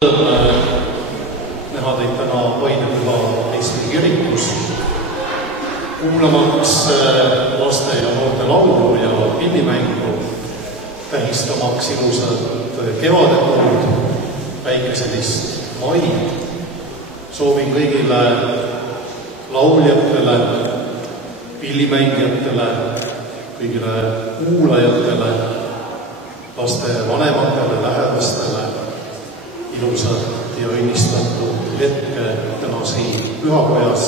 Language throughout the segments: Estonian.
Näha teid täna Paide Eesti kirikus, kuulamaks laste ja noorte laulu ja pillimängu, tähistamaks ilusat kevadekuud, päikeselist maid. Soovin kõigile lauljatele, pillimängijatele, kõigile kuulajatele, laste vanematele, lähedastele ilusat ja õnnistatud hetke täna siin pühakojas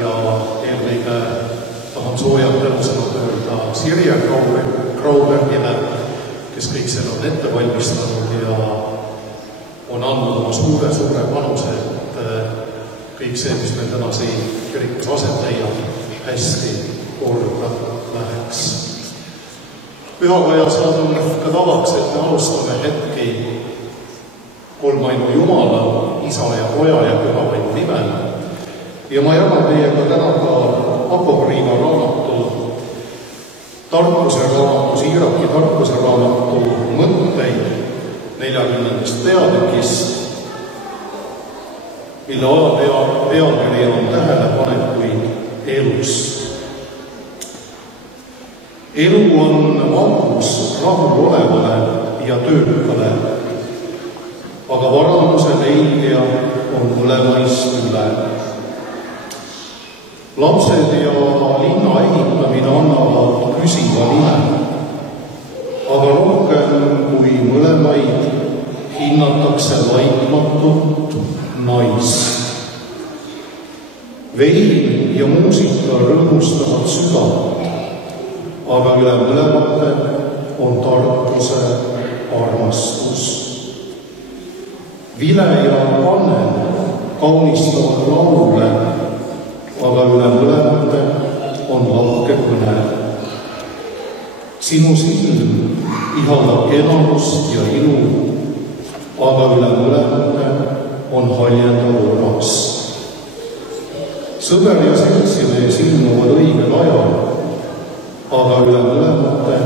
ja eelkõige tahan soojalt tänusõnad öelda Sirje Graubergile, kes kõik selle on ette valmistanud ja on andnud oma suure panuse, et kõik see, mis meil täna siin kirikus aset leiab, hästi korda läheks. Pühakojas on ka tavaks, et me alustame hetki kolmainu Jumala, Isa ja Poja ja Pühavaimu nimel. Ja ma jagan teiega täna ka Apokriiva raamatu, Siiraki tarkuse raamatu mõtteid 40. peatükist, mille pealkiri on tähelepanekuid elus. Elu on magus rahul olevale ja töökale, aga varanduse leidja on mõlemaist üle. Lapsed ja linna ehitamine annavad püsiva nime, aga rohkem kui mõlemaid hinnatakse laitmatut naist. Vein ja muusika rõõmustavad südant, aga üle mõlemate on tarkuse armastus. Vile ja pannen kaunistavad laule, aga üle mõlemate on lahke kõne. Sinu silm ihaldab kenadust ja ilu, aga üle mõlemate on haljendav õras. Sõber ja seltsimees ilmuvad õigel ajal, aga üle mõlemate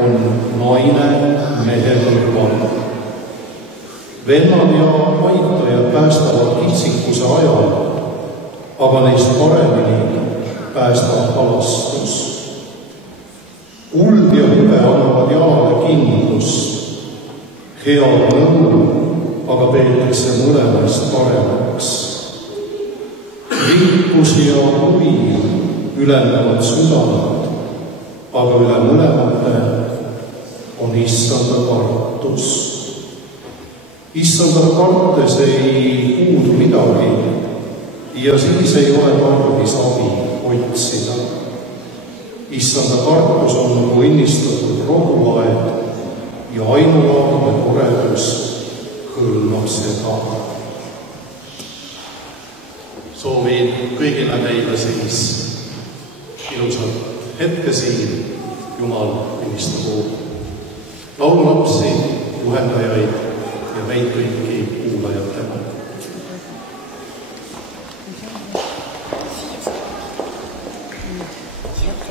on naine mehe kõrval. Vennad ja aitajad päästavad kitsikuse ajal, aga neist paremini päästab halastus. Kuld ja hüve annavad jalale kindlust, head nõu, aga peetakse mõlemast paremaks. Rikkus ja huvi ülendavad südant, aga üle mõlemate on issanda kartus. Issanda kartes ei kuudu midagi ja siis ei ole tarvis abi otsida. Issanda kartus on nagu õnnistatud rohuaed ja ainulaadne koredus hõlmab seda. Soovin kõigile meile siis ilusat hetke siin, Jumal õnnistagu laululapsi, juhendajaid ja meid kõiki kuulajatena.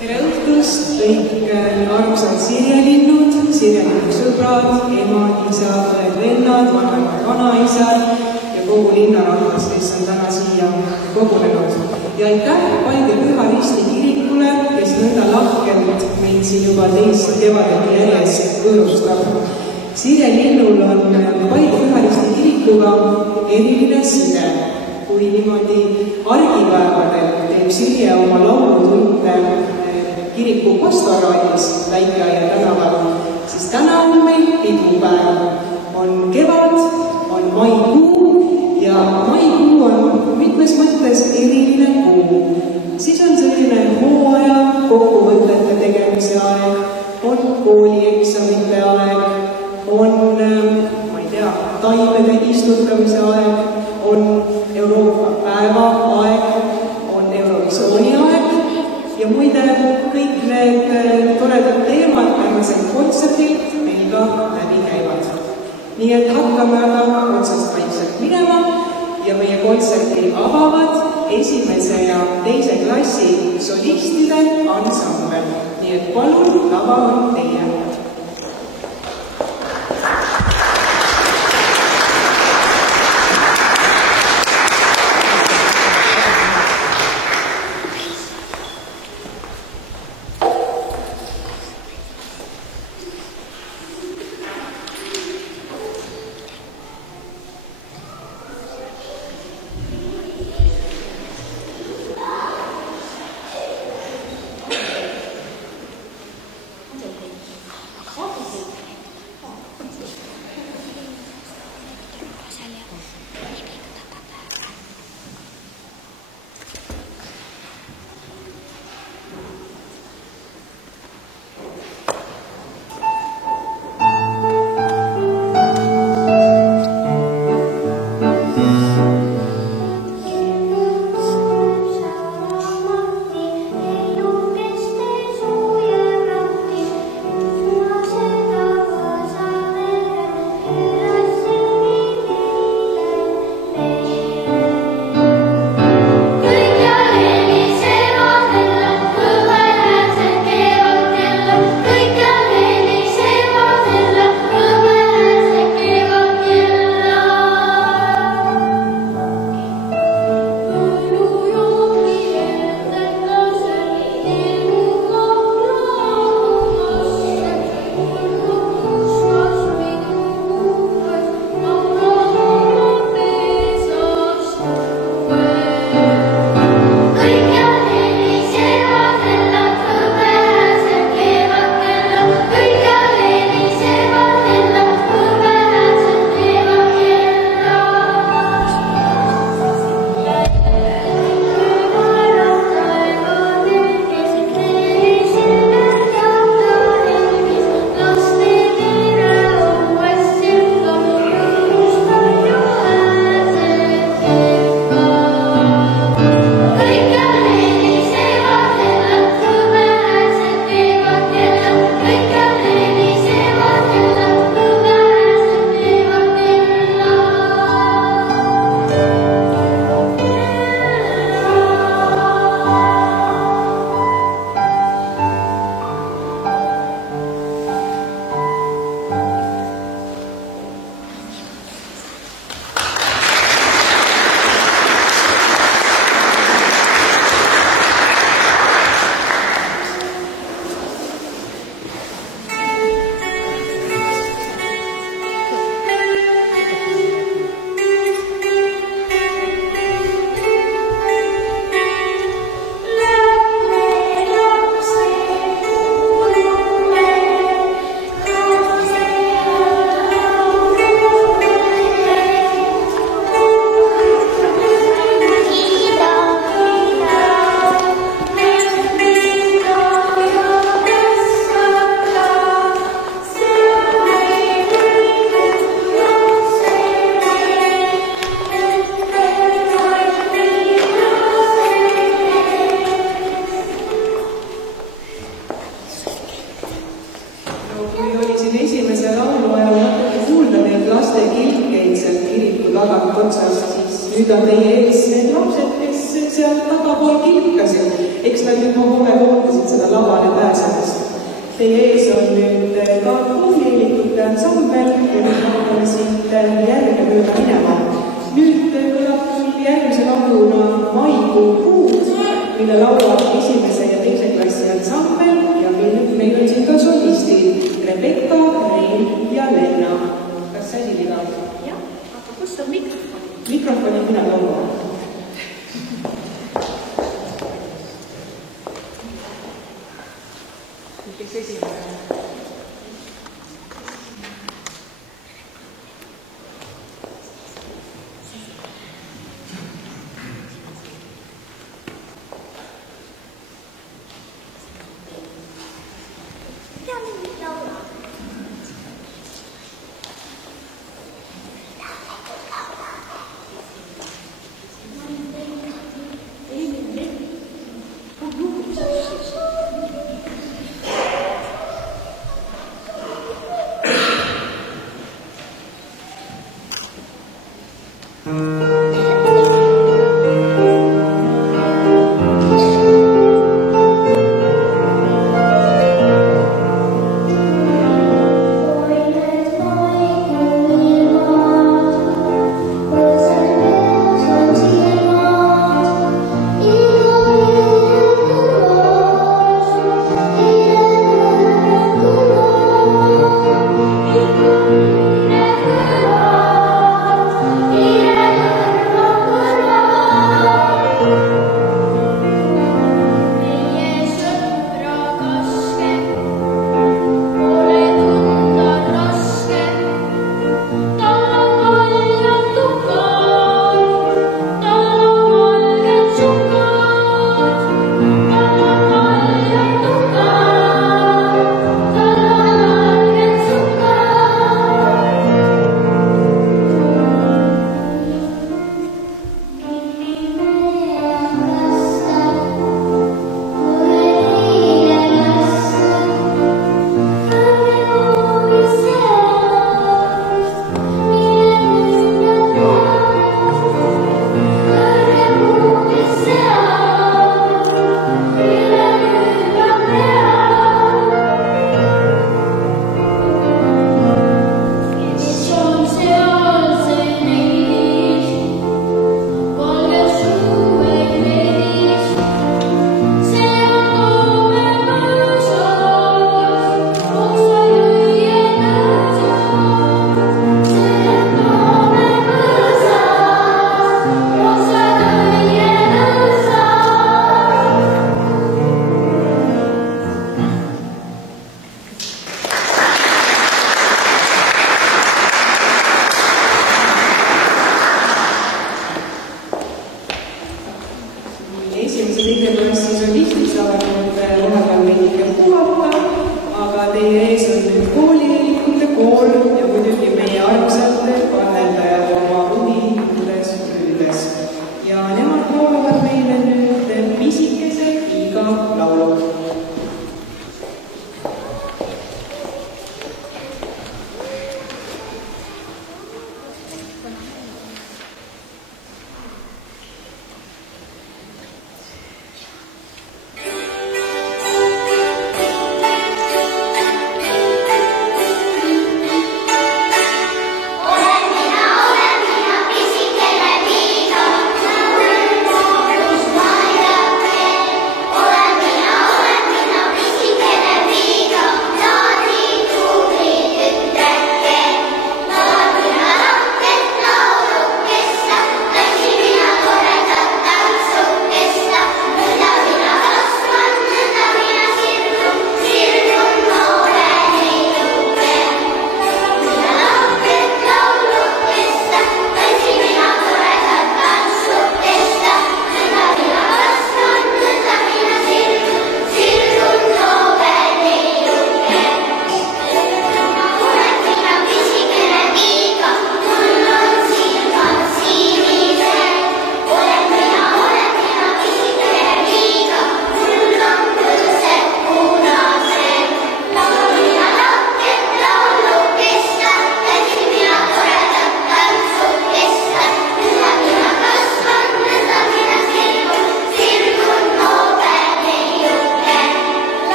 Tere õhtust kõik armsad Sirjelinnud, Sirjelinnu sõbrad, emad, isad, vennad, vanemad, vanaisad ja kogu linnarahvas, kes on täna siia kogunenud. Ja aitäh Paide Püha Risti kirikule, kes nõnda lahkelt meid siin juba teist kevadet järjest võõrustab. Sirjelinnul on Paide Püha Risti kirikuga eriline side. Kui niimoodi argipäevadel teeb Sirje oma laulutunde kiriku pastoraalis Väikeaia tänaval, siis täna on meil pidupäev. On kevad, on maikuu ja maikuu on mitmes mõttes eriline kuu. Siis on selline hooaja kokkuvõtete tegemise aeg, on koolieksamite aeg, on, ma ei tea, taimede istutamise aeg, on Euroopa päeva aeg, on Eurovisiooni aeg ja muide kõik need toredad teemad tänasel kontserdilt meil ka läbi käivad. Nii et hakkame aga otsast vaikselt minema ja meie kontserti avavad esimese ja teise klassi solistide ansambel. Nii et palun, lava on teie. tagant otsast, siis nüüd on teie ees need lapsed, kes seal tagapool kilkasid. Eks nad nüüd ma kogu aeg ootasid seda lavale pääsemist. Teie ees on nüüd ka koolieelikute ansambel ja nüüd hakkame siit järge mööda minema. Nüüd kõlab küll järgmise lauluna Maikuu kuud, mille laulab esimese ja teise klassi ansambel ja meil on siin ka solistid Rebecca, Rein ja Lenna. Kas see asi liga? Jah, aga kus on mikrofon? Mikrofoni mina lauan. Kes esimene? Yeah.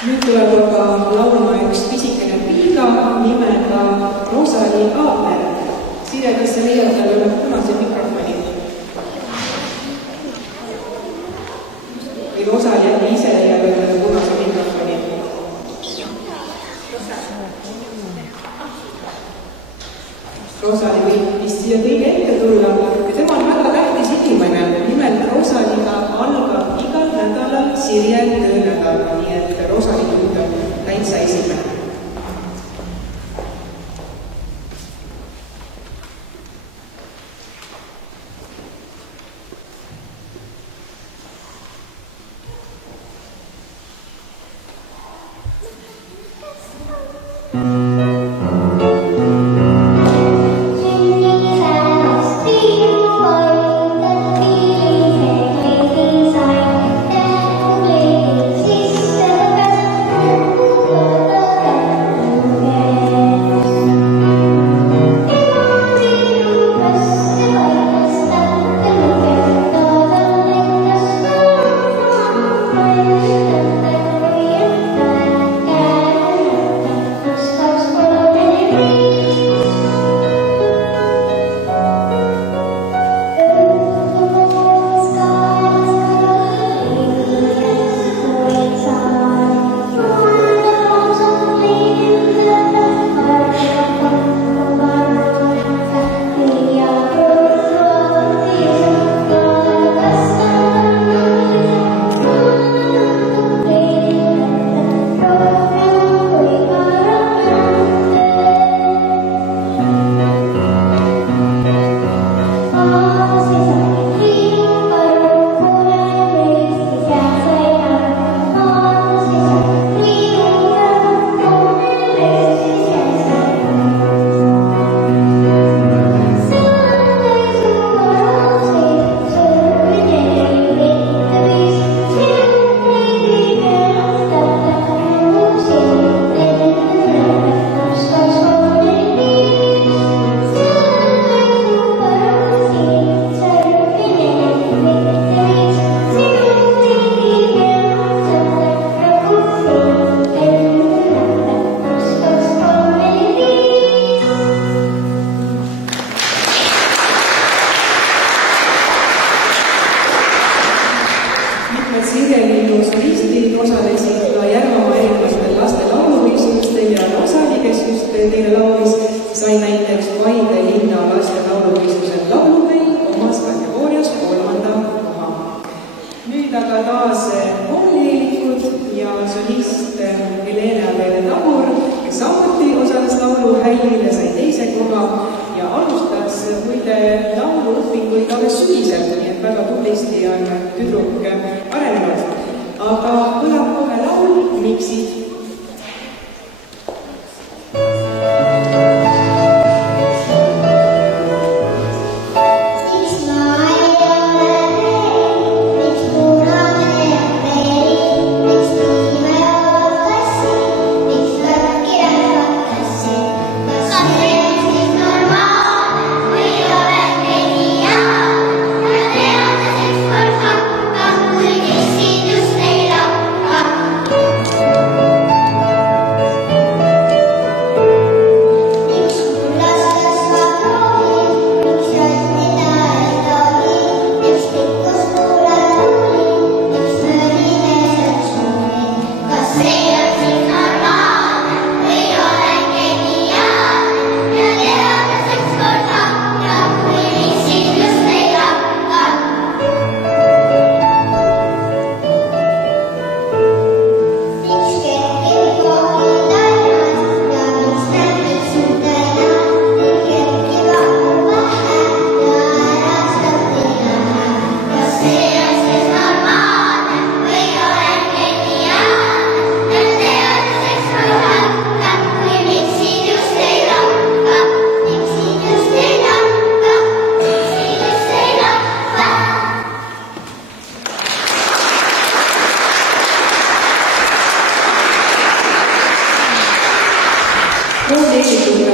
Nüüd tuleb aga laulma üks pisikene piiga nimega Rosali Aabner. Siire, kas sa leiad talle üle punase mikrofoni? Või Rosali äkki ise leiab üle punase mikrofoni? Rosali võib vist siia kõige ette tulla ja tema on väga tähtis inimene. Nimelt Rosaliga algab igal nädalal Sirje töönädal, nii et Rosali nüüd on täitsa esimene.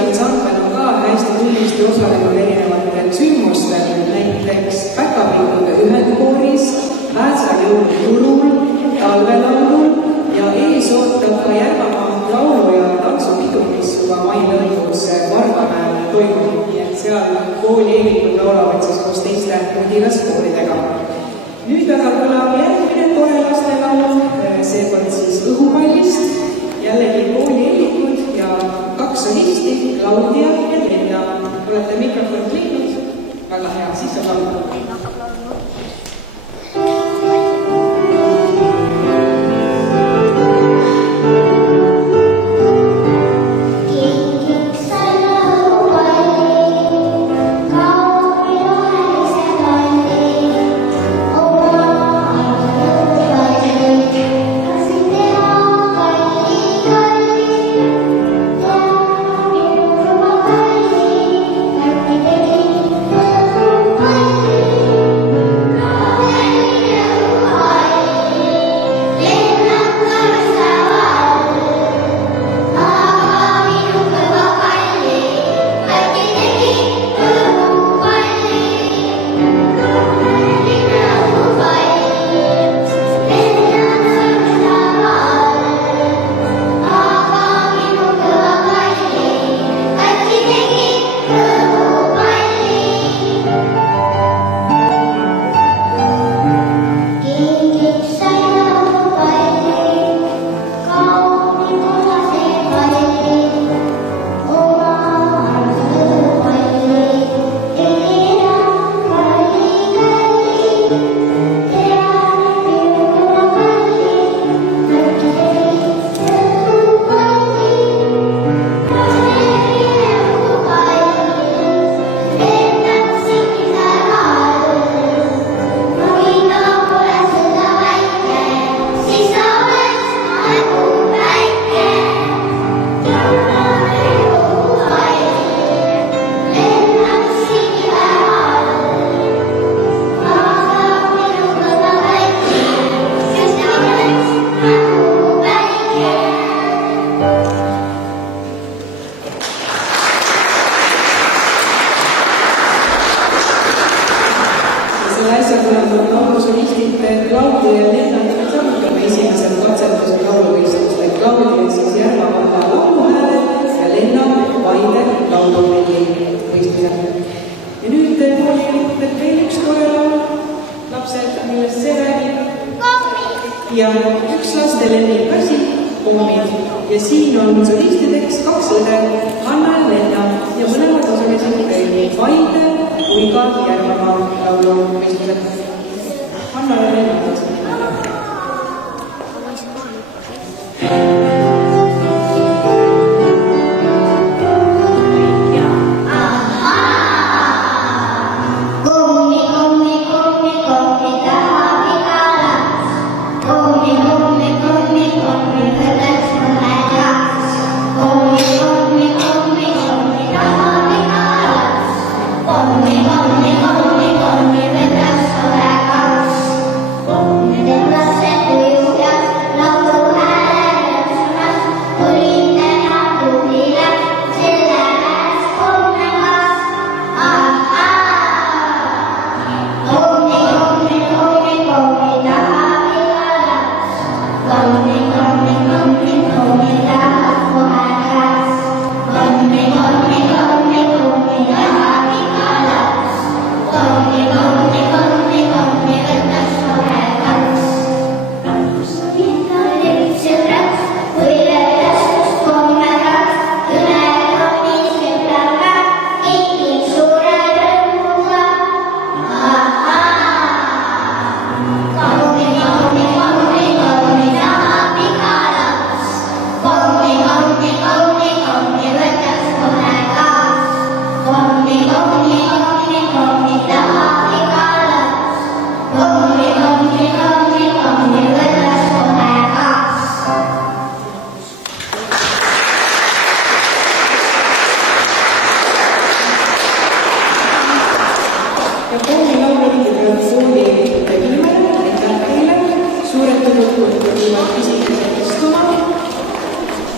ansambel on ka hästi tublisti osalenud erinevatel sündmustel, näiteks päkapillude ühendkooris, Väätsa jõulu turul, talvelaulul ja ees ootab hakkab laulma. Lenn hakkab laulma. Ja üks lastele nii kasi pommid ja siin on solistideks 2 õde, Hanna ja Lenna ja mõlemad osalesid nii Paide kui ka Järvamaa lauluvõistlusel. Hanna ja Lenna tahtsid.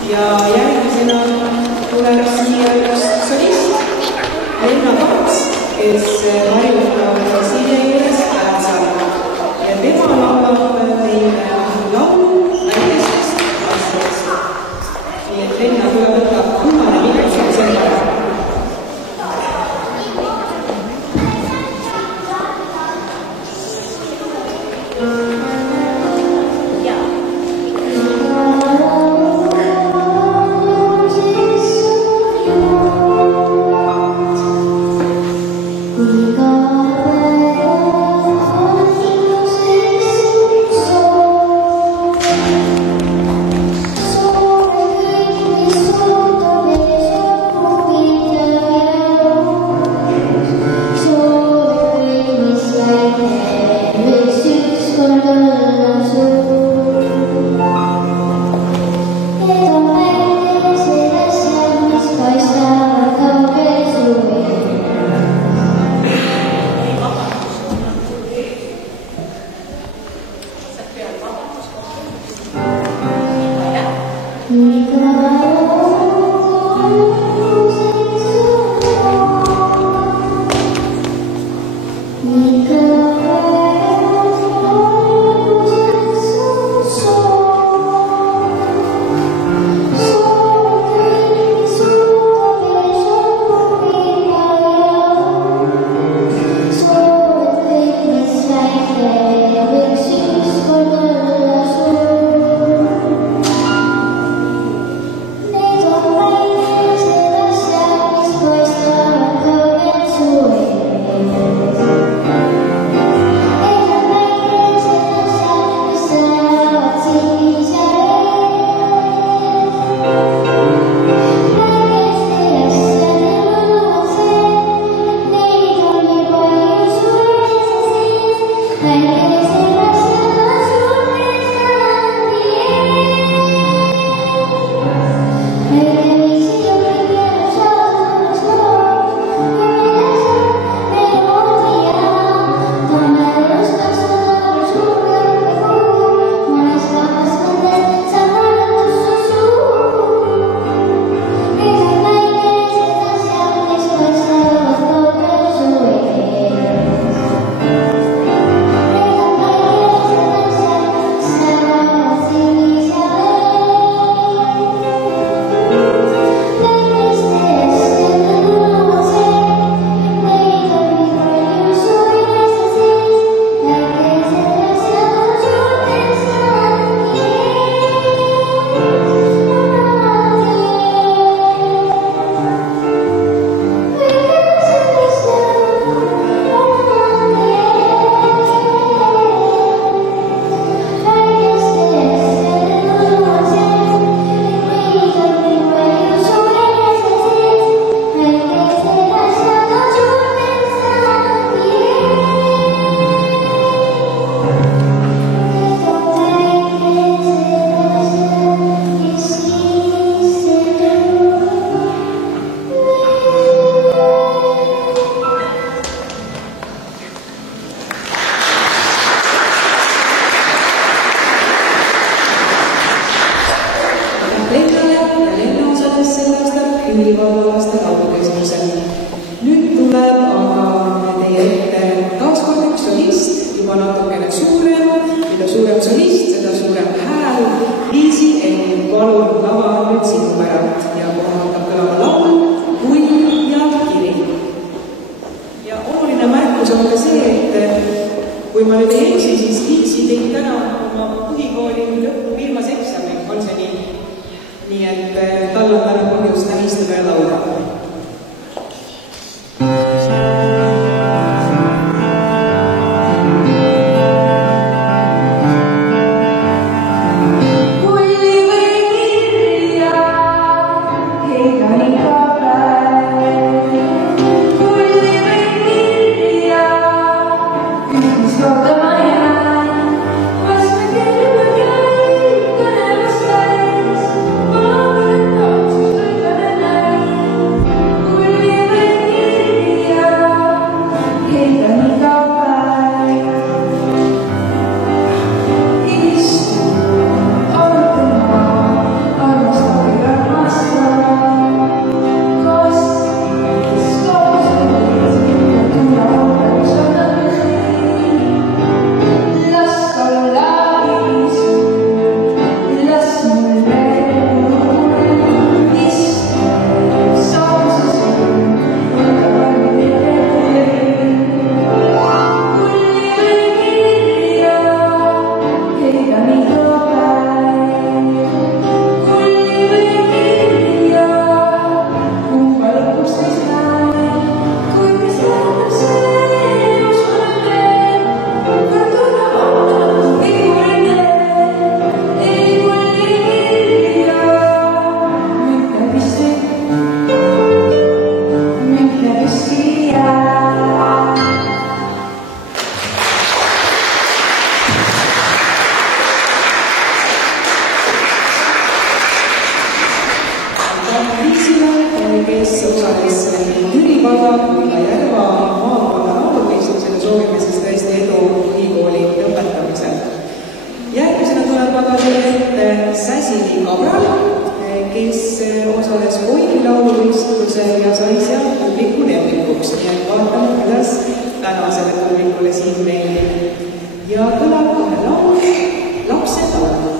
Ja järgmisena tuleb siia üks solist, Lenna Kats, kes harjutab Silje juures Päätsal. Ja tema laulab meile laulu väikestest lastest. Nii et Lenna tuleb võtta kummane mikrofon selle. Oh Nüüd tuleb aga teie ette taaskord üks solist, juba natukene suurem, mida suurem solist, seda suurem hääl. Liisi Enn, palun lava nüüd sinu päralt ja kohe hakkab kõlama laul Kull ja kiri. Ja oluline märkus on ka see, et kui ma nüüd ei eksi, siis Liisi tegi täna oma põhikooli lõppu viimase eksami, on see nii? Nii et tal on täna põhjust tähistada ja laulda. Kes osales Ülipalla ja Järva maakonna lauluvõistlusel ja soovime siis tõesti edu põhikooli lõpetamisel. Järgmisena tuleb aga teie ette Säsili Kabral kes osales koolilauluvõistlusel ja sai seal publiku lemmikuks. Nii et vaatame, kuidas tänasele publikule siin meeldib. Ja kõlab kohe laul Lapsed laulu.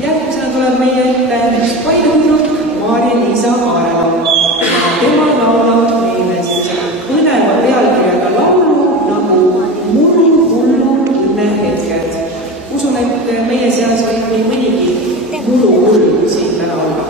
Järgmisena tuleb meie ette üks paljutüdruk Maarja-Liisa Aarela. Tema laulab meile põneva pealkirjaga laulu nagu Mullu hullu õnnehetked. Usun, et meie seas võib nii mõnigi mullu hull siin täna olla.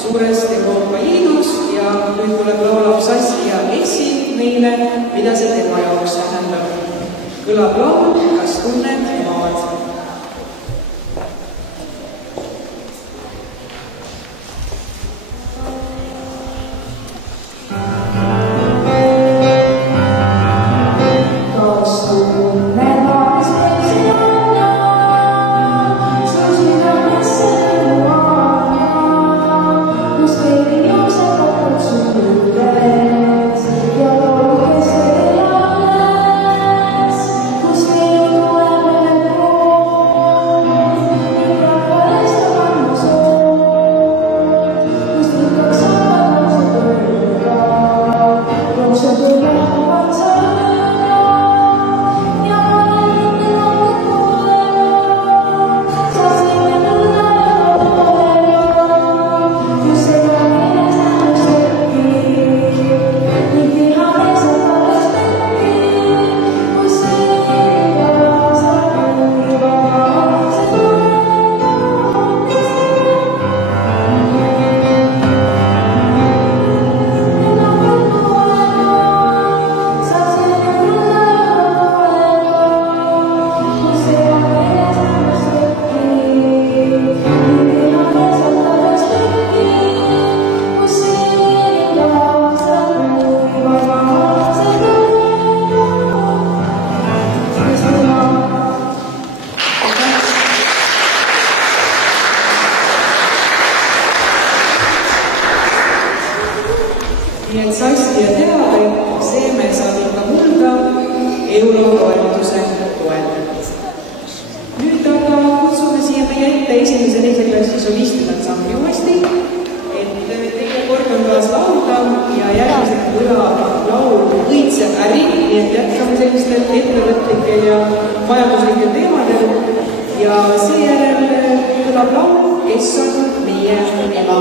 Suurest Euroopa Liidus ja nüüd tuleb laulab Saskia Essi meile, mida see tema jaoks tähendab. Kõlab laul, kas tunned maad? Kus veel nii et sastija teab, et seeme saab ikka mulda eurotoetuse toel. Nüüd aga kutsume siia meie ette esimese teise klassi solistide ansambli uuesti, et teie kord on taas laulda ja järgmised kõlab laul Õitsev äri, nii et jätkame sellistel ettevõtlikel ja majanduslikel teemadel ja seejärel kõlab laul Kes on meie ema.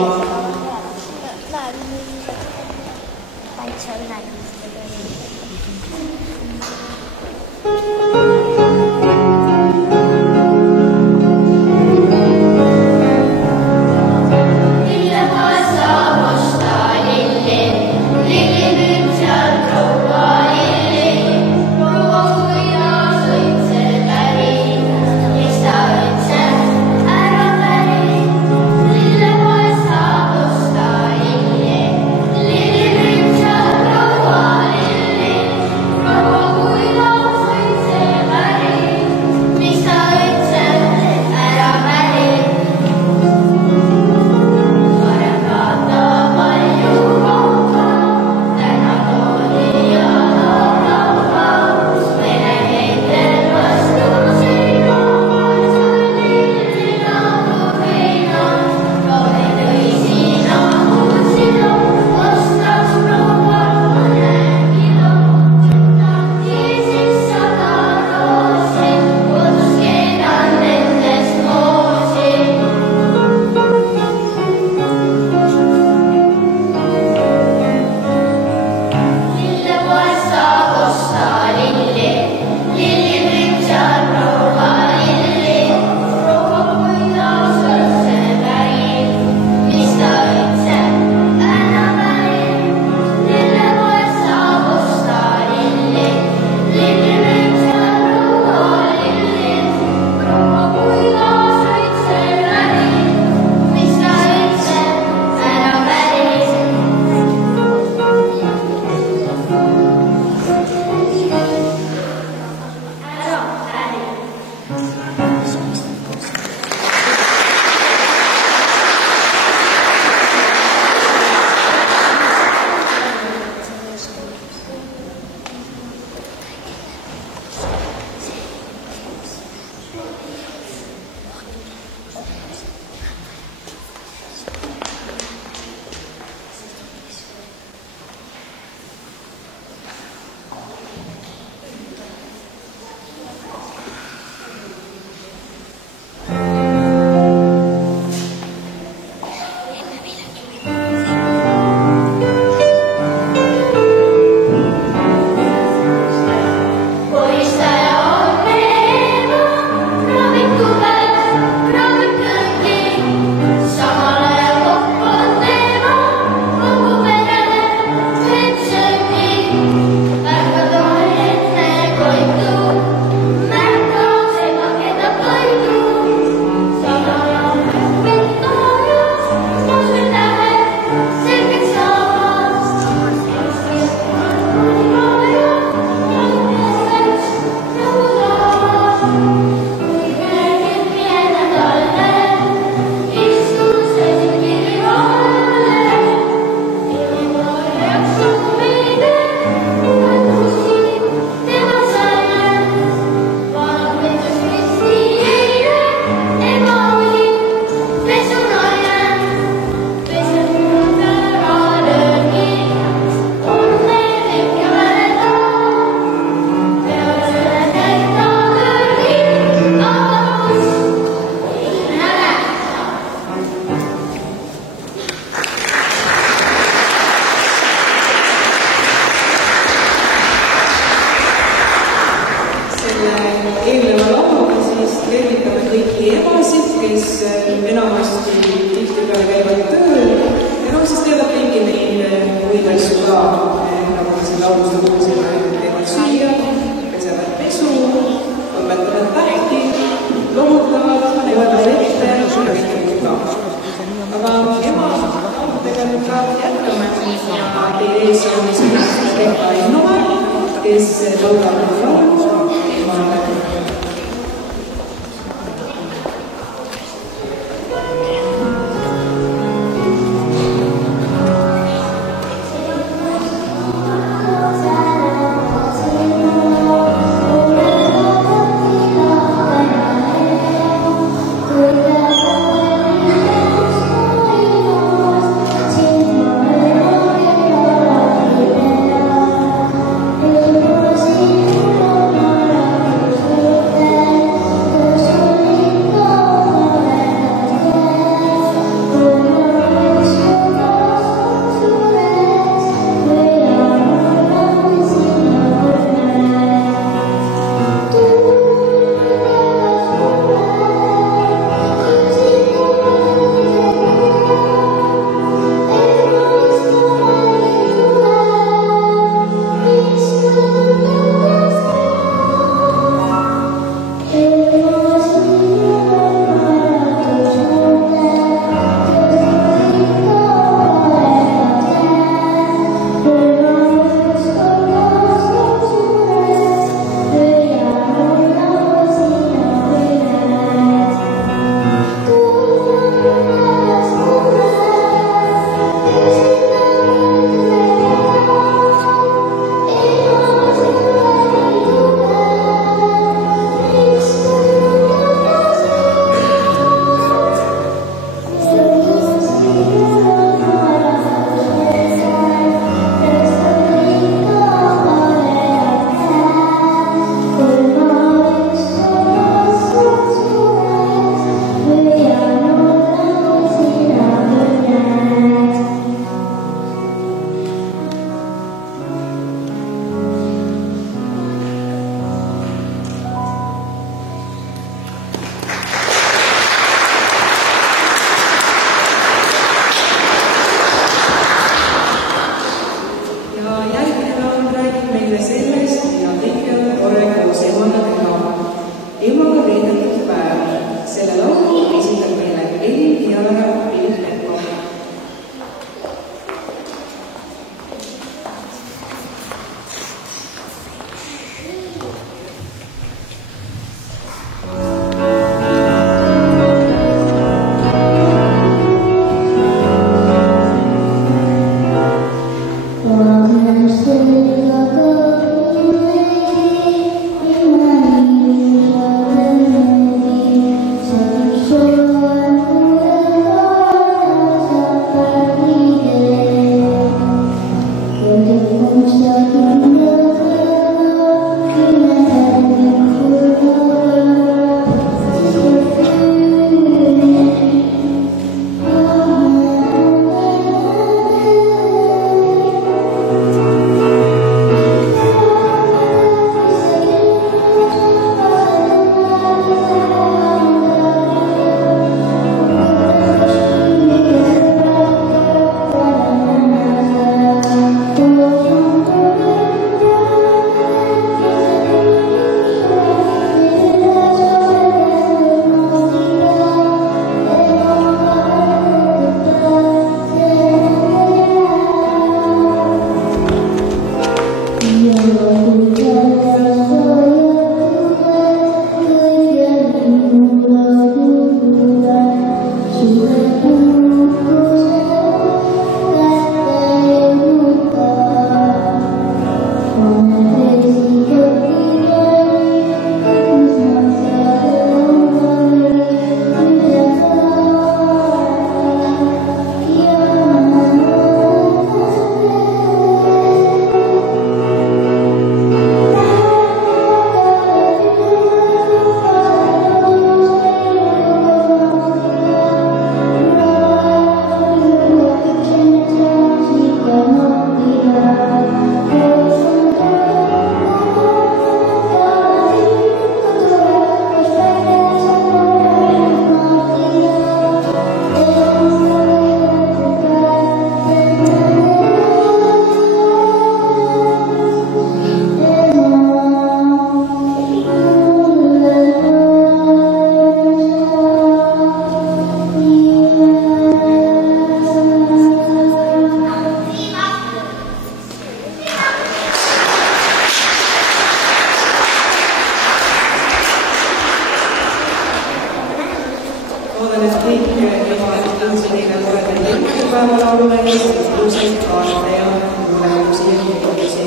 lauljaid, ilusaid kaarte ja tulemusi ja tegemisi.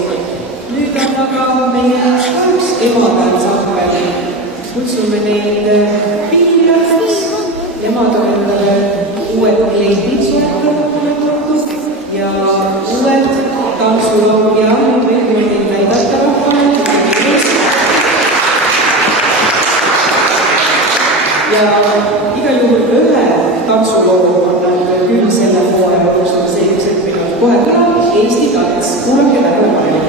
Nüüd on aga meie üks emadansambel. Kutsume neid piirjaks. Nemad on uued kliendid soetanud ja uued tantsulauljad ja nüüd võime neid näidata rahvale. Ja igal juhul ühe tantsuloo on nad küll selle poole lõpusama selliseks, et meil on kohe ka Eesti tants. Kuulake väga palju.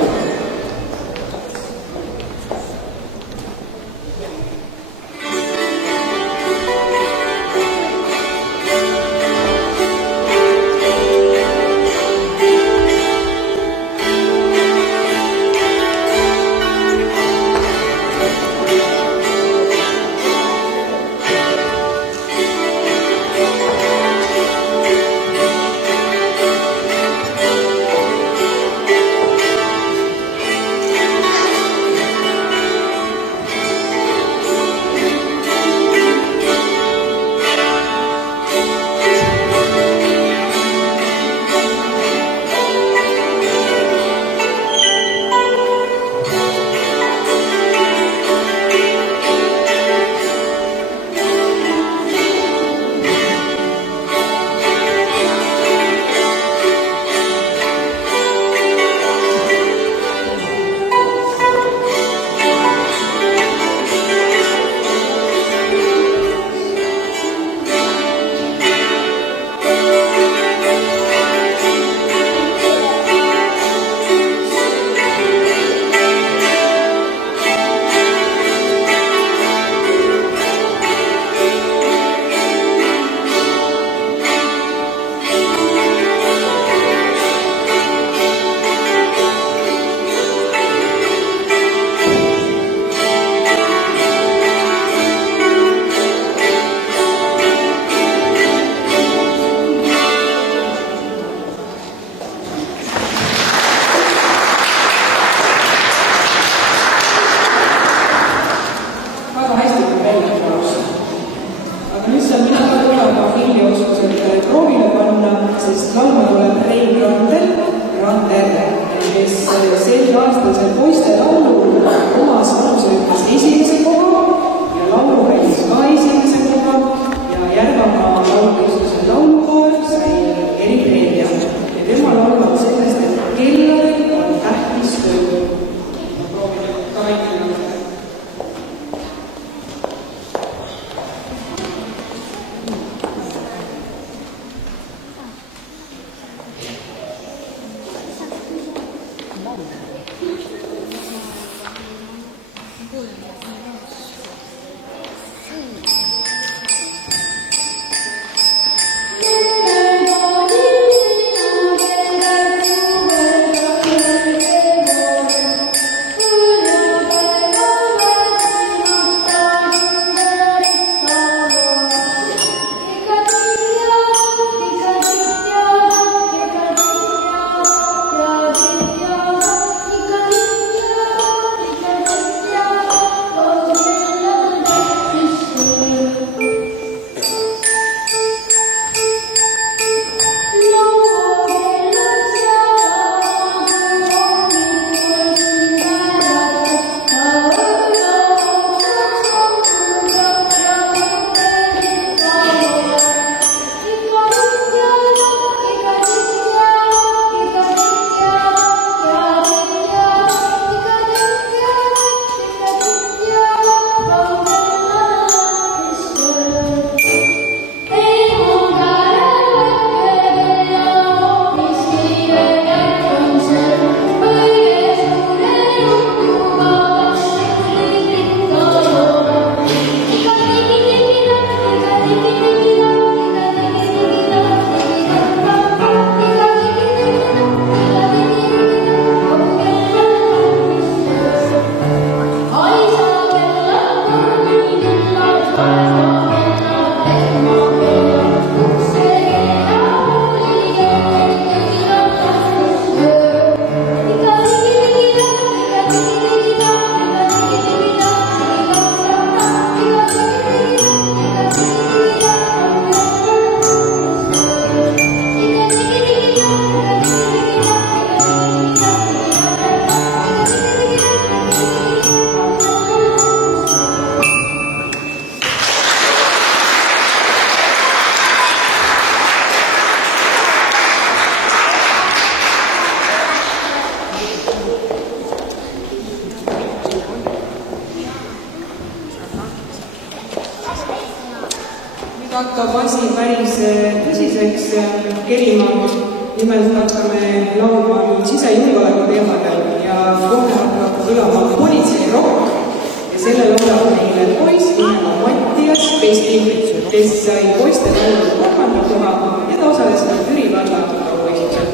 hakkab asi päris tõsiseks kerima. Nimelt hakkame laulma nüüd sisejulgeoleku teemadel ja kohe hakkab kõlama politseirokk ja selle laulab meile poiss nimega Mattias Pesti, kes sai poiste laulud 3. koha ja ta osales ka Türi valla poisisel.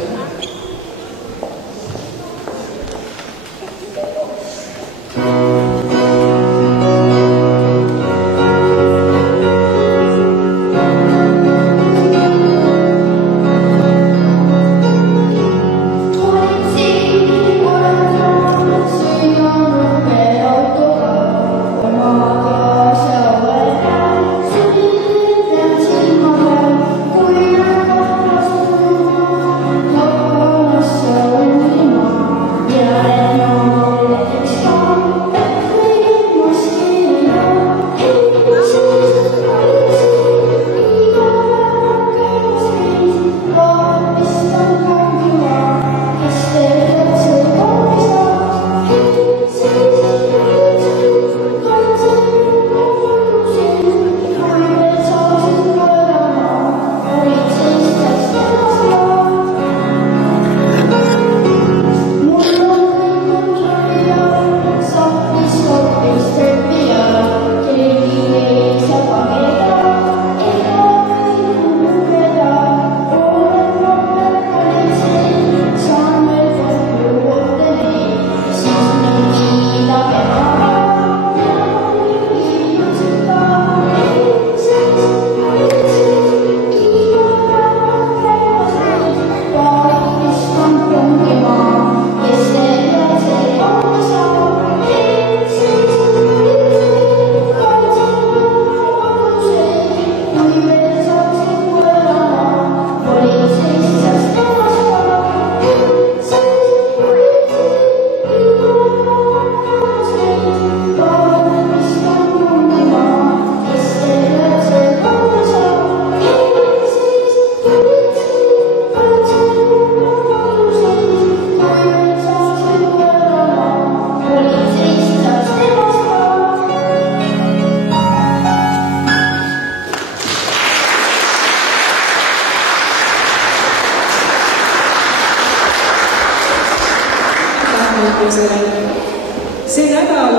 See nädal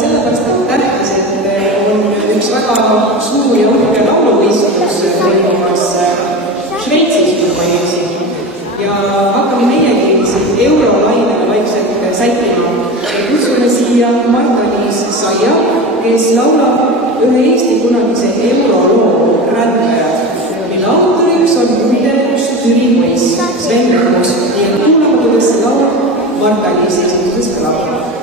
sellepärast tähtis, et on üks väga suur ja uhke lauluvõistlus toimumas Šveitsis, kui ma ei eksi. Ja hakkame meiegi siin eurolainele vaikselt sättima. Kutsume siia Marta-Liis Saia, kes laulab ühe Eesti kunagise euroloo Rändajad, mille autoriks on muide Türi poiss Sven Rõõmus. Ja kuulame, kuidas see laulab Marta-Liis esinduses kõlab.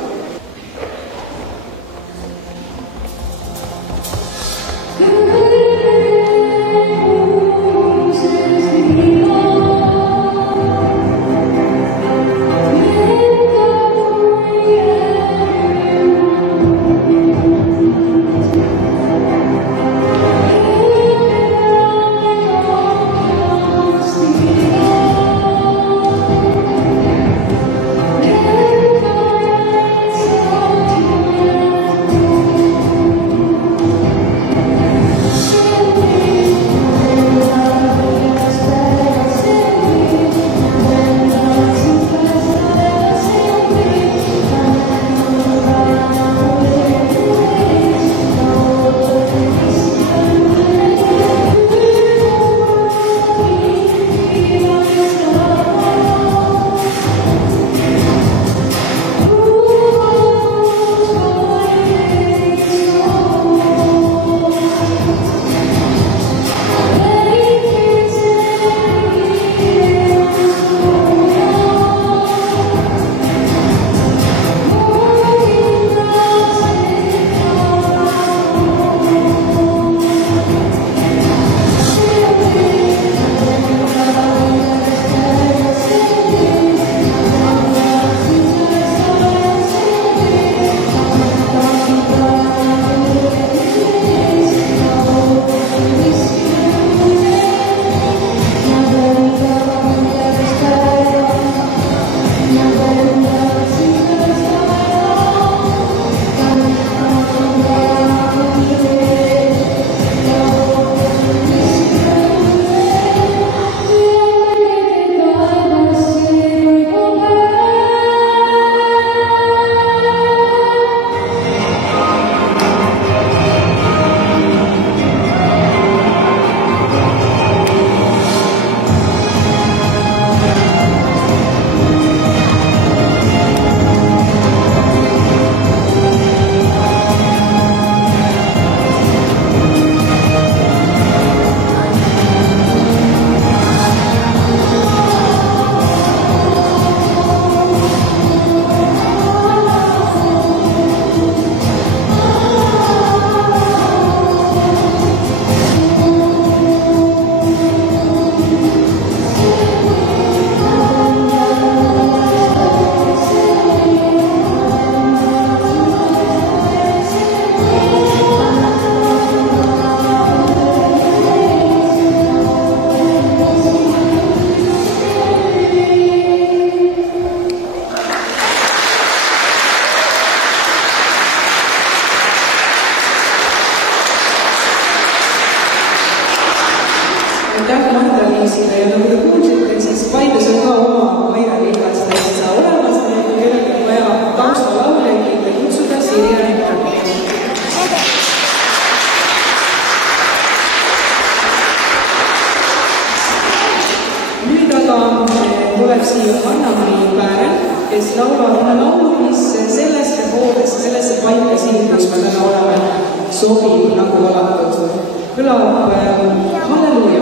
tuleb siia Anna-Mari Päärel, kes laulab ühe laulu, mis sellesse hoodesse, sellesse paika siin, kus me täna oleme, sobib nagu valatud. Kõlab Halleluuja.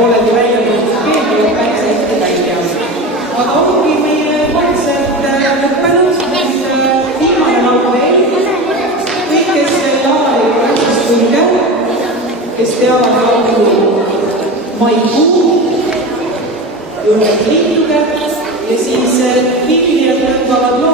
pooleldi välja tulnud keegi päris hästi välja. Aga ongi meie kontsert lõppenud, viimane laul veel. Kõik, kes veel laval praegust tunge, kes teavad laulu Maikuu, julgelt liituge ja siis viilijad lõpavad